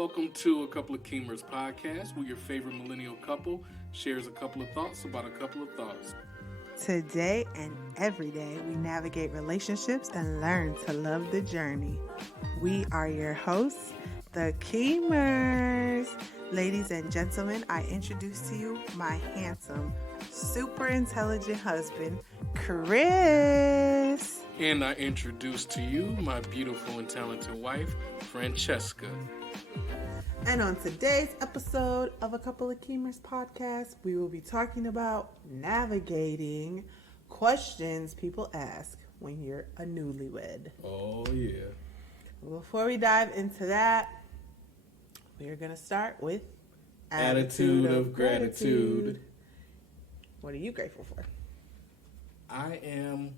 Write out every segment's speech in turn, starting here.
Welcome to a couple of Keemers podcast, where your favorite millennial couple shares a couple of thoughts about a couple of thoughts. Today and every day, we navigate relationships and learn to love the journey. We are your hosts, the Keemers. Ladies and gentlemen, I introduce to you my handsome, super intelligent husband, Chris. And I introduce to you my beautiful and talented wife, Francesca. And on today's episode of A Couple of Keemers podcast, we will be talking about navigating questions people ask when you're a newlywed. Oh, yeah. Before we dive into that, we're going to start with Attitude of gratitude. What are you grateful for? I am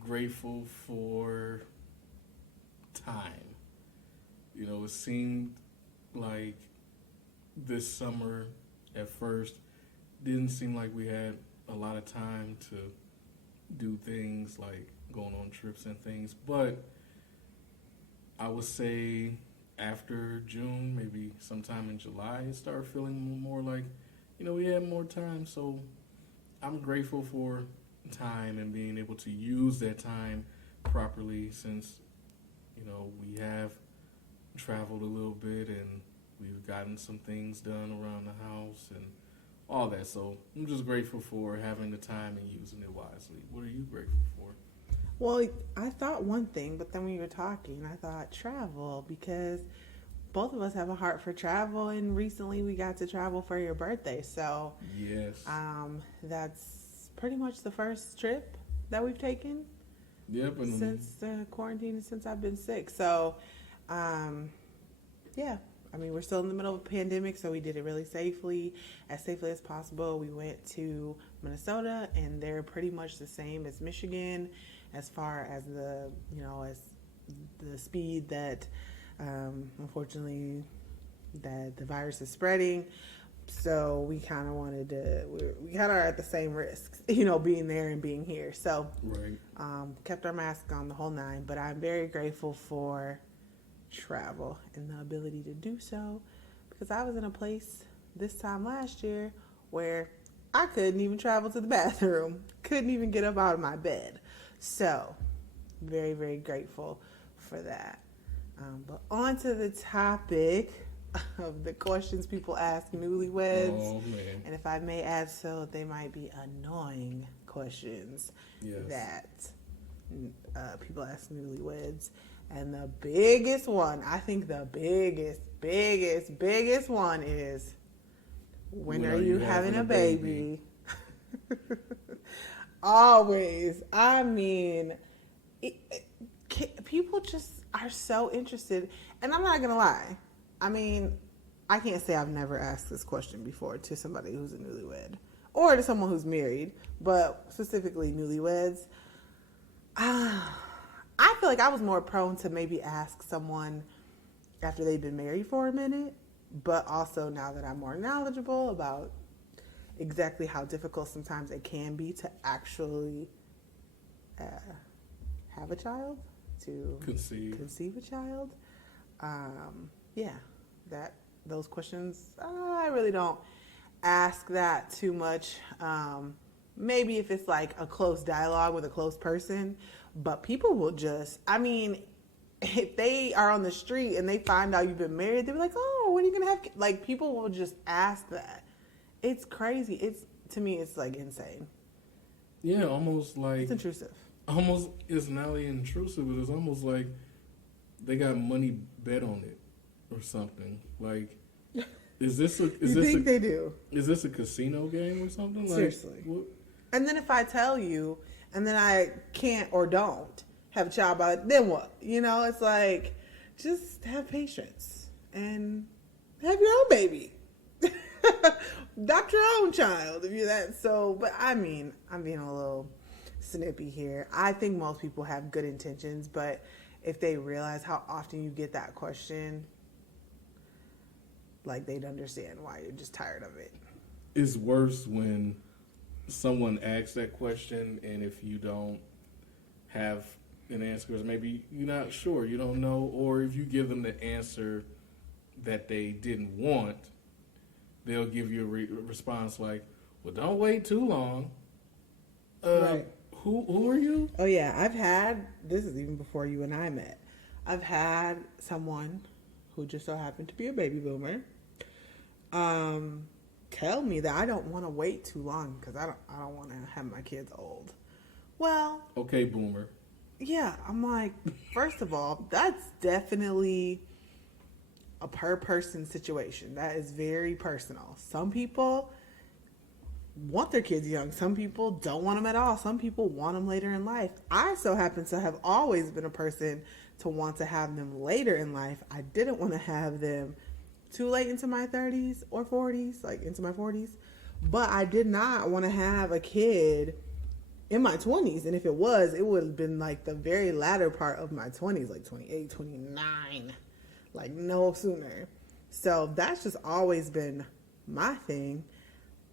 grateful for time. You know, it seemed like this summer at first didn't seem like we had a lot of time to do things like going on trips and things, but I would say after June, maybe sometime in July, it started feeling more like, you know, we had more time. So I'm grateful for time and being able to use that time properly, since, you know, we have traveled a little bit and we've gotten some things done around the house and all that. So I'm just grateful for having the time and using it wisely. What are you grateful for? Well, I thought one thing, but then when you were talking, I thought travel, because both of us have a heart for travel, and recently we got to travel for your birthday. So yes, that's pretty much the first trip that we've taken. Yep, and since quarantine and since I've been sick. So, yeah. I mean, we're still in the middle of a pandemic, so we did it really safely as possible. We went to Minnesota, and they're pretty much the same as Michigan as far as the speed that, unfortunately, that the virus is spreading. So we kind of we kind of are at the same risks, you know, being there and being here. So, right. Kept our mask on the whole nine, but I'm very grateful for travel and the ability to do so, because I was in a place this time last year where I couldn't even travel to the bathroom, couldn't even get up out of my bed. So very, very grateful for that. But on to the topic of the questions people ask newlyweds. Oh, man. And if I may add so, they might be annoying questions. Yes. That people ask newlyweds. And the biggest one, I think the biggest one is, when are you having a baby? Always. I mean, people just are so interested. And I'm not going to lie. I mean, I can't say I've never asked this question before to somebody who's a newlywed or to someone who's married, but specifically newlyweds. I feel like I was more prone to maybe ask someone after they've been married for a minute, but also now that I'm more knowledgeable about exactly how difficult sometimes it can be to actually have a child, to conceive a child. Those questions, I really don't ask that too much. Maybe if it's like a close dialogue with a close person, but people will just, I mean, if they are on the street and they find out you've been married, they'll be like, oh, when are you going to have kids? Like, people will just ask that. It's crazy. To me, it's like insane. Yeah, almost like, it's intrusive. Almost, it's not only intrusive, but it's almost like they got money bet on it or something. Like, they do? Is this a casino game or something? Like, seriously. What? And then if I tell you, and then I can't or don't have a child by it, then what? You know, it's like, just have patience and have your own baby. Adopt your own child if you're that. So, but I mean, I'm being a little snippy here. I think most people have good intentions, but if they realize how often you get that question, like, they'd understand why you're just tired of it. It's worse when someone asks that question, and if you don't have an answer, maybe you're not sure, you don't know, or if you give them the answer that they didn't want, they'll give you a response like, well, don't wait too long. Right. Who are you? Oh yeah, I've had, this is even before you and I met, I've had someone who just so happened to be a baby boomer tell me that I don't want to wait too long because I don't want to have my kids old. Well, okay, boomer. Yeah, I'm like, first of all, that's definitely a per person situation. That is very personal. Some people want their kids young. Some people don't want them at all. Some people want them later in life. I so happen to have always been a person to want to have them later in life. I didn't want to have them too late into my 30s or 40s, like into my 40s. But I did not want to have a kid in my 20s. And if it was, it would have been like the very latter part of my 20s, like 28, 29, like no sooner. So that's just always been my thing.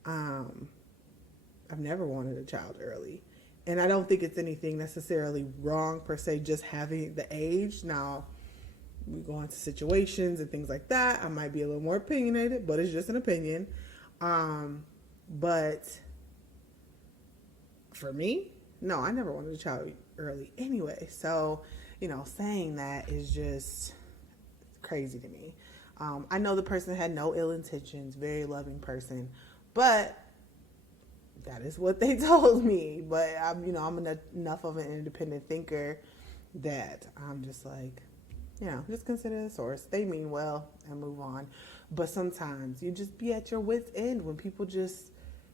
I've never wanted a child early. And I don't think it's anything necessarily wrong per se, just having the age. Now, we go into situations and things like that. I might be a little more opinionated, but it's just an opinion. But for me, no, I never wanted a child early anyway. So, saying that is just crazy to me. I know the person had no ill intentions, very loving person, but that is what they told me. But I'm enough of an independent thinker that I'm just like, just consider the source. They mean well and move on. But sometimes you just be at your wit's end when people just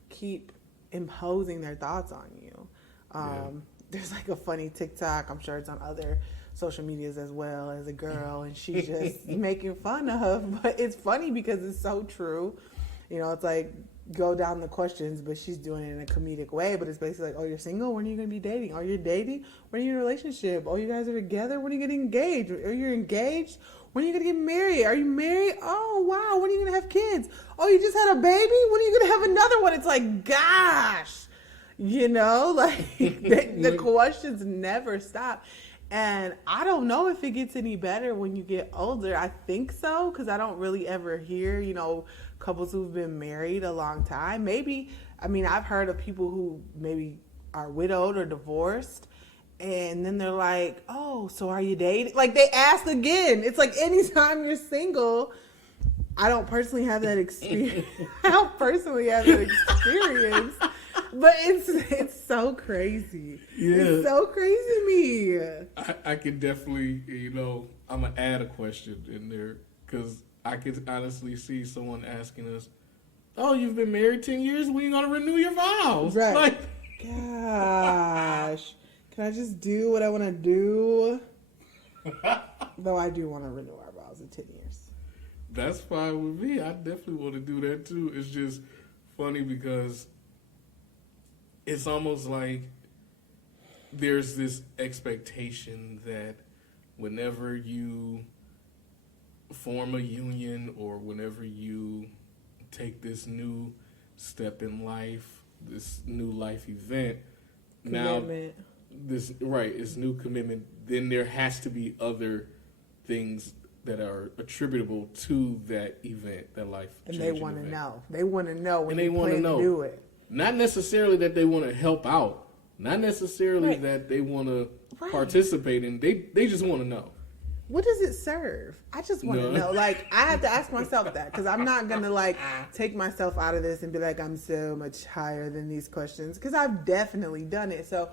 keep imposing their thoughts on you. There's like a funny TikTok, I'm sure it's on other social medias as well, as a girl, and she's just making fun of, but it's funny because it's so true. It's like, go down the questions, but she's doing it in a comedic way, but it's basically like, oh, you're single? When are you going to be dating? Oh, you're dating? When are you in a relationship? Oh, you guys are together? When are you getting engaged? Are you engaged? When are you going to get married? Are you married? Oh, wow. When are you going to have kids? Oh, you just had a baby? When are you going to have another one? It's like, gosh, the questions never stop. And I don't know if it gets any better when you get older. I think so, because I don't really ever hear, couples who've been married a long time. Maybe, I've heard of people who maybe are widowed or divorced, and then they're like, oh, so are you dating? Like, they ask again. It's like anytime you're single, I don't personally have that experience. But it's so crazy. Yeah. It's so crazy to me. I could definitely, I'm going to add a question in there, because I could honestly see someone asking us, oh, you've been married 10 years? When are you going to renew your vows? Right. Like, gosh. Can I just do what I want to do? Though I do want to renew our vows in 10 years. That's fine with me. I definitely want to do that too. It's just funny because it's almost like there's this expectation that whenever you form a union or whenever you take this new step in life, this new life event, commitment. It's new commitment, then there has to be other things that are attributable to that event, that life and changing they want to event. know. They want to know when they plan to do it. Not necessarily that they want to help out. Not necessarily that they want to participate in. They just want to know. What does it serve? I just want to know. Like, I have to ask myself that, because I'm not going to, take myself out of this and be like, I'm so much higher than these questions, because I've definitely done it. So,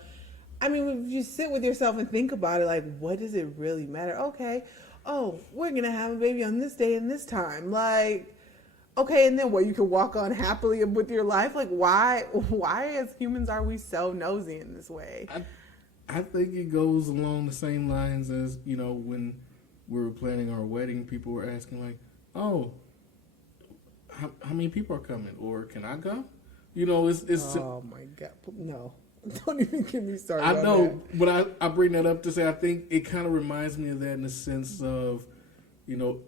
if you sit with yourself and think about it, what does it really matter? Okay, we're going to have a baby on this day and this time. Okay, and then what, you can walk on happily with your life? Why as humans are we so nosy in this way? I think it goes along the same lines as, when we were planning our wedding, people were asking how many people are coming? Or can I come? It's oh my God, no. Don't even get me started. I know, but I bring that up to say I think it kind of reminds me of that in the sense of,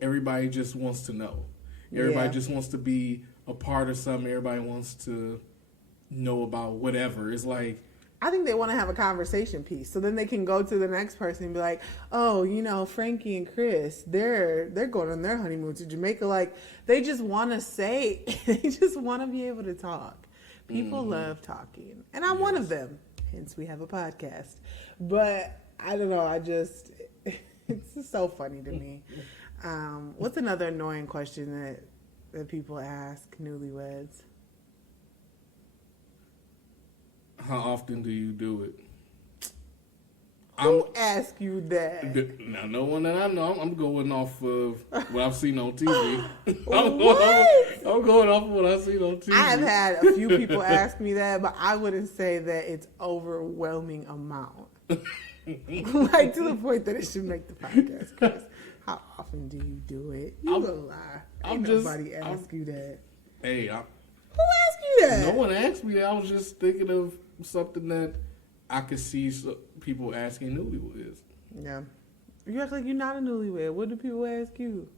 everybody just wants to know. Everybody just wants to be a part of something. Everybody wants to know about whatever. It's like I think they want to have a conversation piece, so then they can go to the next person and be like, "Oh, you know, Frankie and Chris, they're going on their honeymoon to Jamaica." Like, they just want to say, they just want to be able to talk. People love talking, and I'm one of them. Hence, we have a podcast. But I don't know. It's just so funny to me. What's another annoying question that people ask newlyweds? How often do you do it? Who asked you that? Now, no one that I know. I'm going off of what I've seen on TV. I'm going off of what I've seen on TV. I have had a few people ask me that, but I wouldn't say that it's overwhelming amount. Like, to the point that it should make the podcast. Chris, how often do you do it? You gonna lie. Ain't nobody ask you that. Hey, who asked you that? No one asked me that. I was just thinking of something that I could see people asking newlyweds. Yeah. You act like you're not a newlywed. What do people ask you?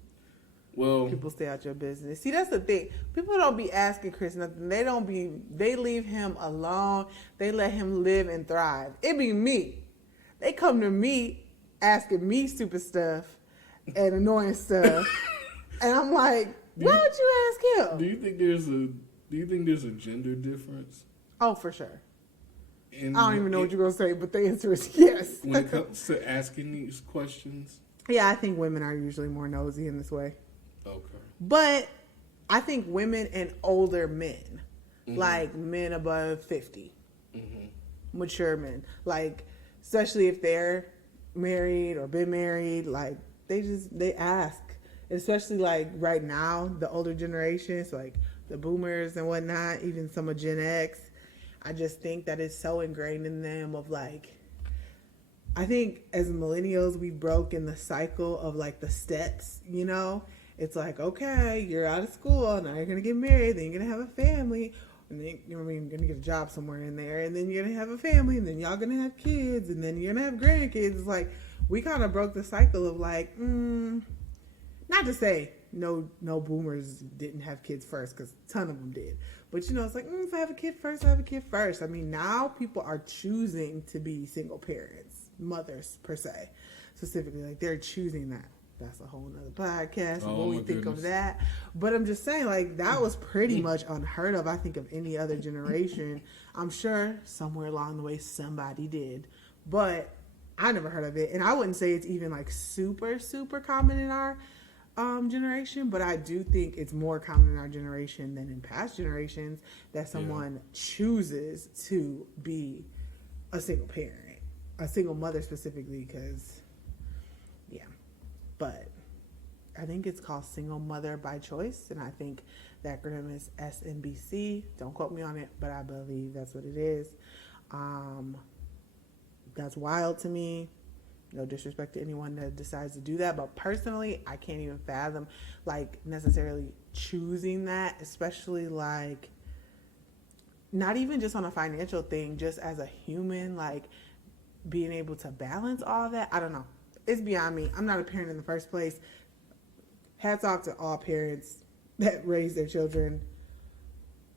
Well, people stay out your business. See, that's the thing. People don't be asking Chris nothing. They leave him alone. They let him live and thrive. It be me. They come to me asking me stupid stuff and annoying stuff. And I'm like, why would you ask him? Do you think there's a gender difference? Oh, for sure. I don't even know what you're going to say, but the answer is yes. When it comes to asking these questions? Yeah, I think women are usually more nosy in this way. Okay. But I think women and older men, like men above 50, mature men, like, especially if they're married or been married, like, they ask. Especially, like, right now, the older generations, like the boomers and whatnot, even some of Gen X, I just think that it's so ingrained in them of, like, I think as millennials, we've broken the cycle of, like, the steps, you know? It's like, okay, you're out of school, now you're going to get married, then you're going to have a family, and then you're going to get a job somewhere in there, and then you're going to have a family, and then y'all going to have kids, and then you're going to have grandkids. It's like, we kind of broke the cycle of, like, not to say no boomers didn't have kids first, because a ton of them did. But, you know, it's like, if I have a kid first, I have a kid first. I mean, now people are choosing to be single parents, mothers, per se. Specifically, like, they're choosing that. That's a whole nother podcast. What we think of that. But I'm just saying, like, that was pretty much unheard of, I think, of any other generation. I'm sure somewhere along the way somebody did. But I never heard of it. And I wouldn't say it's even, like, super, super common in our generation. But I do think it's more common in our generation than in past generations that someone chooses to be a single parent. A single mother specifically, because... But I think it's called Single Mother by Choice, and I think the acronym is SMBC. Don't quote me on it, but I believe that's what it is. That's wild to me. No disrespect to anyone that decides to do that, but personally, I can't even fathom, like, necessarily choosing that, especially, like, not even just on a financial thing, just as a human, like, being able to balance all that. I don't know. It's beyond me. I'm not a parent in the first place. Hats off to all parents that raise their children.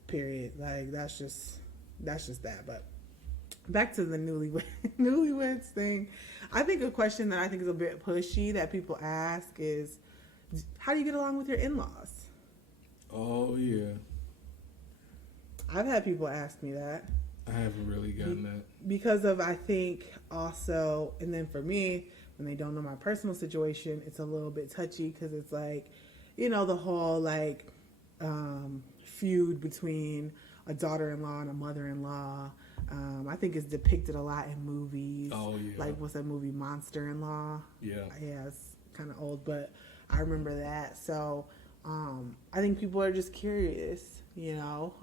Period. Like, that's just that. But back to the newlyweds thing. I think a question that I think is a bit pushy that people ask is, how do you get along with your in-laws? Oh, yeah. I've had people ask me that. I haven't really gotten that. Because of, I think, also, and then for me, when they don't know my personal situation, it's a little bit touchy because it's like, you know, the whole, like, feud between a daughter-in-law and a mother-in-law. I think it's depicted a lot in movies. Oh, yeah. Like, what's that movie, Monster-in-Law? Yeah. Yeah, it's kind of old, but I remember that. So I think people are just curious, you know.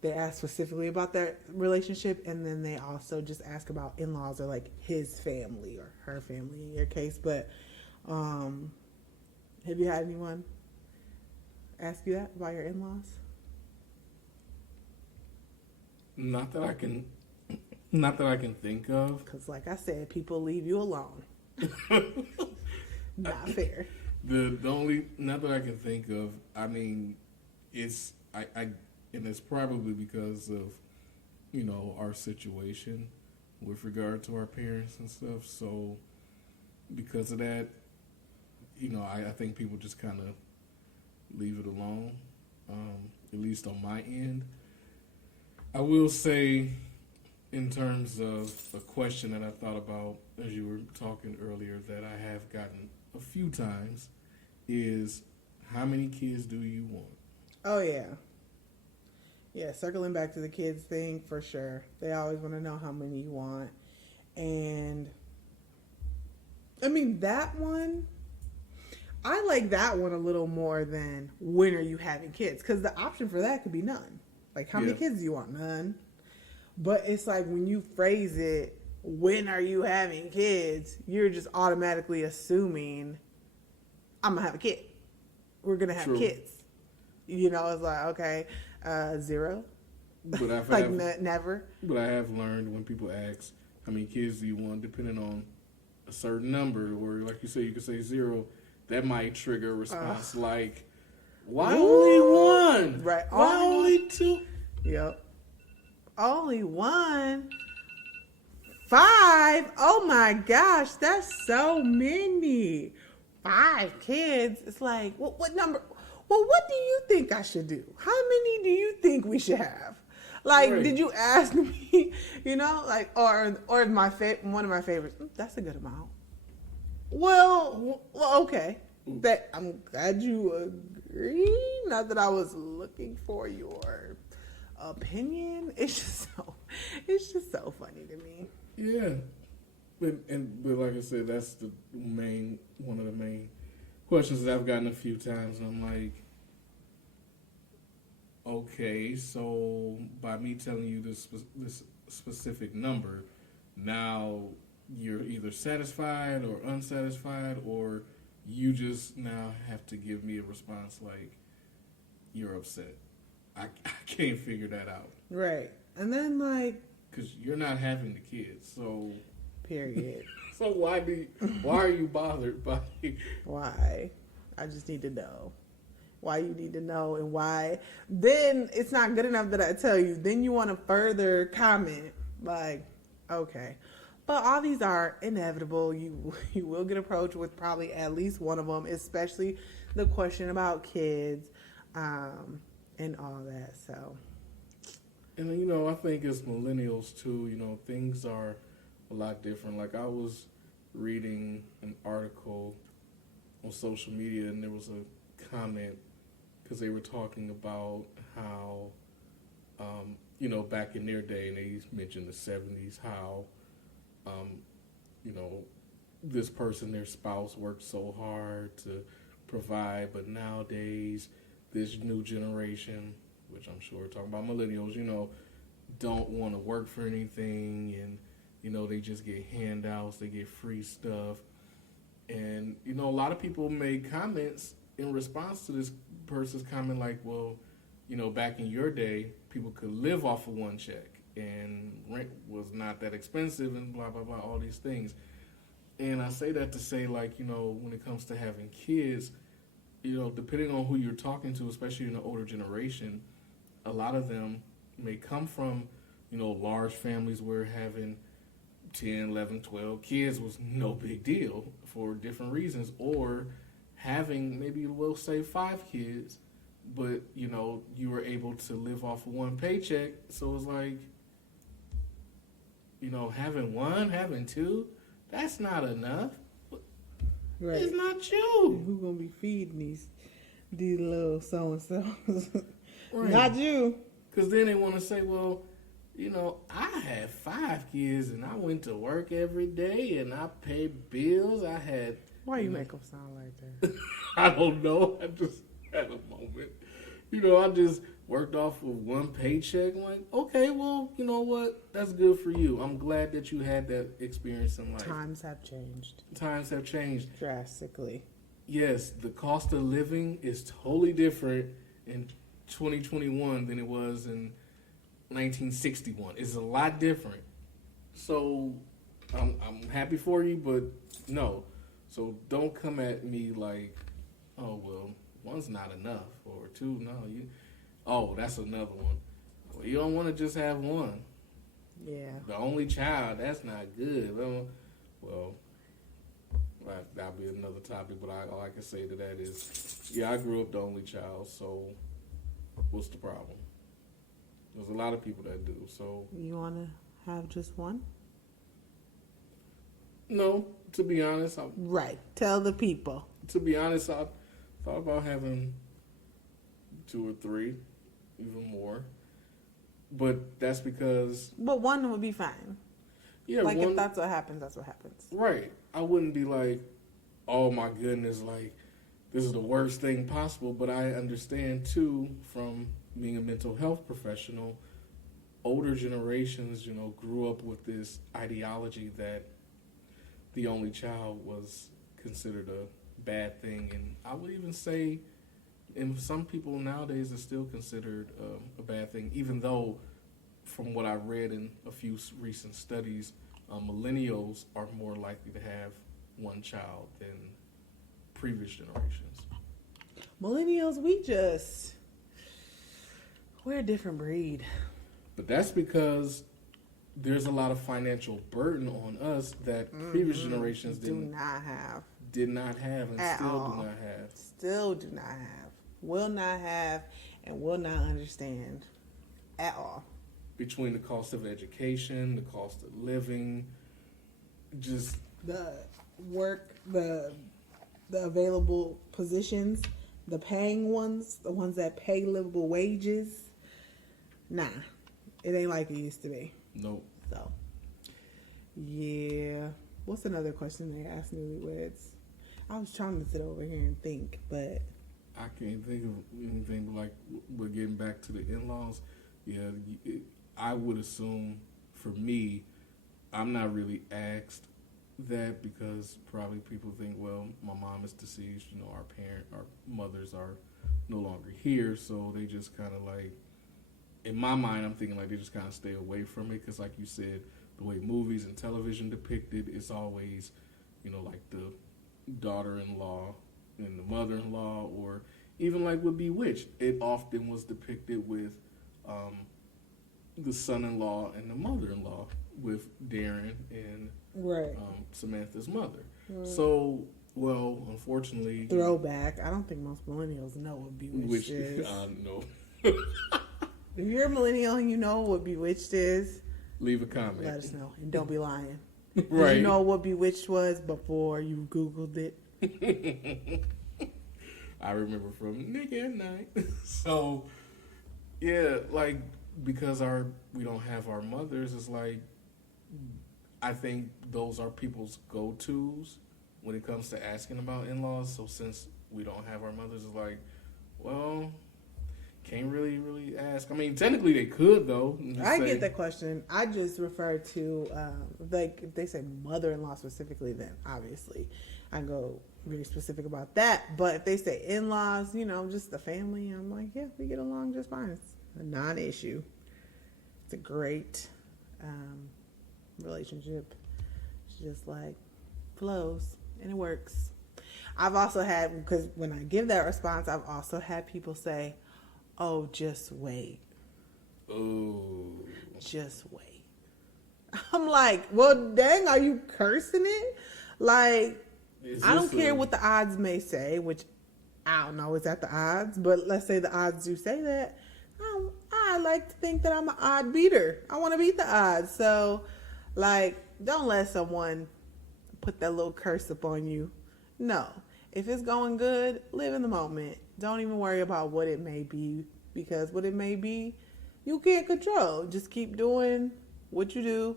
They ask specifically about their relationship, and then they also just ask about in-laws or, like, his family or her family in your case. But have you had anyone ask you that about your in-laws? Not that I can think of. Because, like I said, people leave you alone. Not fair. The only, not that I can think of, I mean, it's, and it's probably because of our situation with regard to our parents and stuff. So because of that, I think people just kind of leave it alone, at least on my end. I will say, in terms of a question that I thought about as you were talking earlier that I have gotten a few times is, how many kids do you want? Oh, yeah. Yeah, circling back to the kids thing, for sure. They always want to know how many you want. And, I mean, that one, I like that one a little more than when are you having kids? Because the option for that could be none. Like, how many kids do you want? None. But it's like when you phrase it, when are you having kids? You're just automatically assuming I'm going to have a kid. We're going to have kids. It's like, okay, 0. But I've like never. But I have learned when people ask, how many kids do you want, depending on a certain number, or like you say, you could say 0, that might trigger a response like, why only one? Right. Why only 2? Yep. Only 1? 5? Oh my gosh, that's so many. 5 kids. It's like, what number? Well, what do you think I should do? How many do you think we should have? Like, did you ask me? Like, or one of my favorites. That's a good amount. Well, okay. That I'm glad you agree. Not that I was looking for your opinion. It's just so funny to me. Yeah, but like I said, that's one of the main questions that I've gotten a few times, and I'm like, okay, so by me telling you this specific number, now you're either satisfied or unsatisfied, or you just now have to give me a response like you're upset. I can't figure that out. Right. And then, like, because you're not having the kids, so period. So why are you bothered by why? I just need to know why you need to know, and why. Then it's not good enough that I tell you. Then you want to further comment, like, okay. But all these are inevitable. You will get approached with probably at least one of them, especially the question about kids, and all that. So, and I think as millennials too, things are a lot different. Like, I was reading an article on social media, and there was a comment because they were talking about how, back in their day, and they mentioned the 70s, how, this person, their spouse, worked so hard to provide, but nowadays, this new generation, which I'm sure we're talking about millennials, don't want to work for anything, and they just get handouts, they get free stuff. And, a lot of people made comments in response to this person's comment like, well, back in your day, people could live off of one check, and rent was not that expensive, and blah, blah, blah, all these things. And I say that to say, like, when it comes to having kids, depending on who you're talking to, especially in the older generation, a lot of them may come from, large families where having 10, 11, 12 kids was no big deal for different reasons, or having maybe, we'll say 5 kids, but, you were able to live off of one paycheck. So it's like, having 1, having 2, that's not enough. Right. It's not you. Who's going to be feeding these little so-and-sos? Right. Not you. Because then they want to say, well, I had 5 kids, and I went to work every day, and I paid bills. I had... Why you make them sound like that? I don't know. I just had a moment. I just worked off of one paycheck. I'm like, okay, well, you know what? That's good for you. I'm glad that you had that experience in life. Times have changed. Times have changed. Drastically. Yes, the cost of living is totally different in 2021 than it was in 1961. It's a lot different. So I'm happy for you, but no. So don't come at me like, oh, well, 1's not enough, or 2, no. Oh, that's another one. Well, you don't want to just have 1. Yeah. The only child, that's not good. Well, that'll be another topic, but all I can say to that is, yeah, I grew up the only child, so what's the problem? There's a lot of people that do, so... You want to have just one? No, to be honest. Right. Tell the people. To be honest, I thought about having 2 or 3, even more. But that's because... But one would be fine. Yeah, like, if that's what happens, that's what happens. Right. I wouldn't be like, oh my goodness, like, this is the worst thing possible. But I understand, too, from being a mental health professional, older generations, grew up with this ideology that the only child was considered a bad thing. And I would even say, and some people nowadays are still considered a bad thing, even though, from what I read in a few recent studies, millennials are more likely to have one child than previous generations. Millennials, we're a different breed. But that's because there's a lot of financial burden on us that previous generations did not have, and at still all. do not have. Still do not have, will not have, and will not understand at all. Between the cost of education, the cost of living, just the work, the available positions, the paying ones, the ones that pay livable wages. Nah, it ain't like it used to be. Nope. So, yeah. What's another question they asked Newlyweds? I was trying to sit over here and think, but I can't think of anything. But like, we're getting back to the in-laws. Yeah, I would assume for me, I'm not really asked that because probably people think, well, my mom is deceased. Our mothers are no longer here, so they just kind of like. In my mind, I'm thinking like they just kind of stay away from it because, like you said, the way movies and television depicted, it's always, like the daughter-in-law and the mother-in-law, or even like with Bewitched, it often was depicted with the son-in-law and the mother-in-law with Darren and Samantha's mother. Right. So, well, unfortunately... Throwback. I don't think most millennials know what Bewitched is. No. If you're a millennial and you know what Bewitched is, leave a comment. Let us know. And don't be lying. Right. Did you know what Bewitched was before you Googled it? I remember from Nick at Night. So, yeah, like, because we don't have our mothers, it's like, I think those are people's go-tos when it comes to asking about in-laws. So since we don't have our mothers, it's like, well... Can't really ask. I mean, technically they could, though. I get that question. I just refer to, like, if they say mother-in-law specifically, then obviously I go very specific about that. But if they say in-laws, just the family, I'm like, yeah, we get along just fine. It's a non-issue. It's a great relationship. It's just like flows and it works. I've also had, because when I give that response, I've also had people say, oh, just wait. Oh. Just wait. I'm like, well, dang, are you cursing it? Like, I don't care what the odds may say, which I don't know, is that the odds? But let's say the odds do say that. I like to think that I'm an odd beater. I want to beat the odds. So, like, don't let someone put that little curse upon you. No. If it's going good, live in the moment. Don't even worry about what it may be, because what it may be, you can't control. Just keep doing what you do,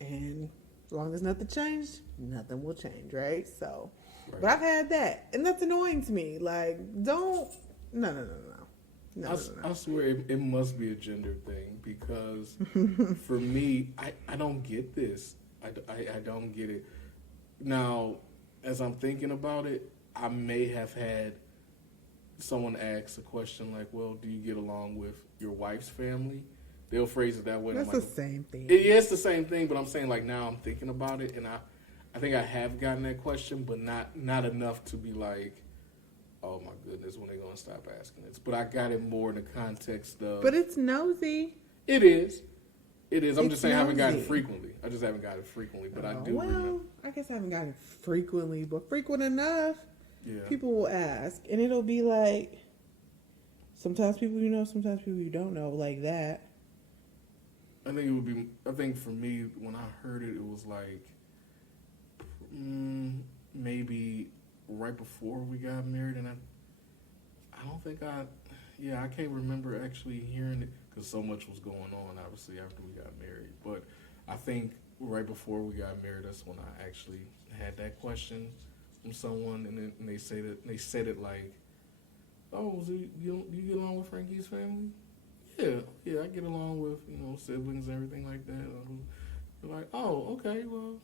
and as long as nothing changed, nothing will change, right? So, right. But I've had that, and that's annoying to me. Like, no. I swear it must be a gender thing, because for me, I don't get this. I don't get it. Now, as I'm thinking about it, I may have had someone ask a question like, well, do you get along with your wife's family? They'll phrase it that way. That's the same thing. It's the same thing, but I'm saying, like, now I'm thinking about it, and I think I have gotten that question, but not enough to be like, oh my goodness, when are they going to stop asking this? But I got it more in the context of... But it's nosy. It is. It is. I'm It's just saying I haven't gotten it nosy. frequently. I just haven't gotten it frequently, but I do Well, remember. I guess I haven't gotten it frequently, but frequent enough. Yeah. People will ask, and it'll be like, sometimes people you know, sometimes people you don't know, like that. I think it would be. I think for me, when I heard it, it was like maybe right before we got married, and I don't think I can't remember actually hearing it because so much was going on. Obviously, after we got married, but I think right before we got married, that's when I actually had that question from someone, and they said it like, "Oh, so you get along with Frankie's family?" Yeah, I get along with siblings and everything like that. They're like, "Oh, okay, well,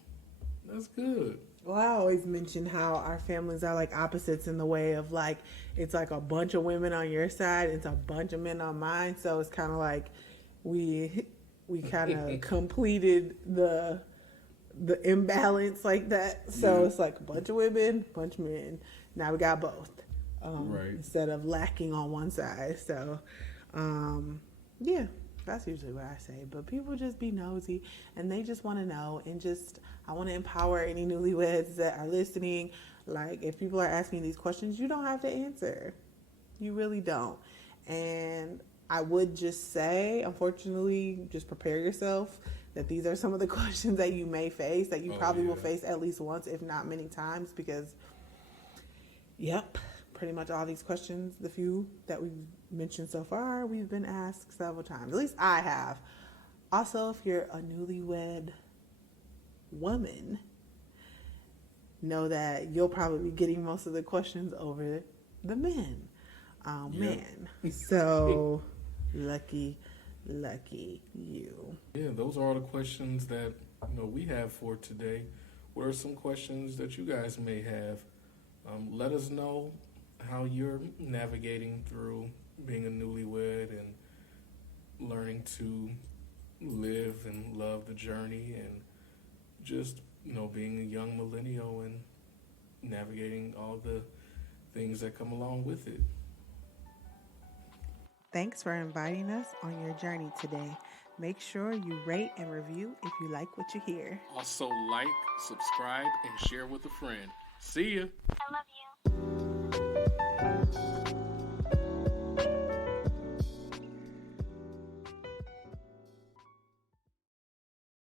that's good." Well, I always mention how our families are like opposites in the way of like, it's like a bunch of women on your side, it's a bunch of men on mine. So it's kind of like we kind of completed the imbalance like that. So Yeah. it's like a bunch of women, bunch of men. Now we got both, Right. instead of lacking on one side. So, yeah, that's usually what I say. But people just be nosy and they just want to know, and just I want to empower any newlyweds that are listening. Like, if people are asking these questions, you don't have to answer. You really don't. And I would just say, unfortunately, just prepare yourself that these are some of the questions that you may face, that you probably will face at least once, if not many times, because, yep, pretty much all these questions, the few that we've mentioned so far, we've been asked several times. At least I have. Also, if you're a newlywed woman, know that you'll probably be getting most of the questions over the men. Oh, man. So, lucky you. Yeah, those are all the questions that we have for today. What are some questions that you guys may have? Let us know how you're navigating through being a newlywed and learning to live and love the journey, and just being a young millennial and navigating all the things that come along with it. Thanks for inviting us on your journey today. Make sure you rate and review if you like what you hear. Also, like, subscribe, and share with a friend. See ya. I love you.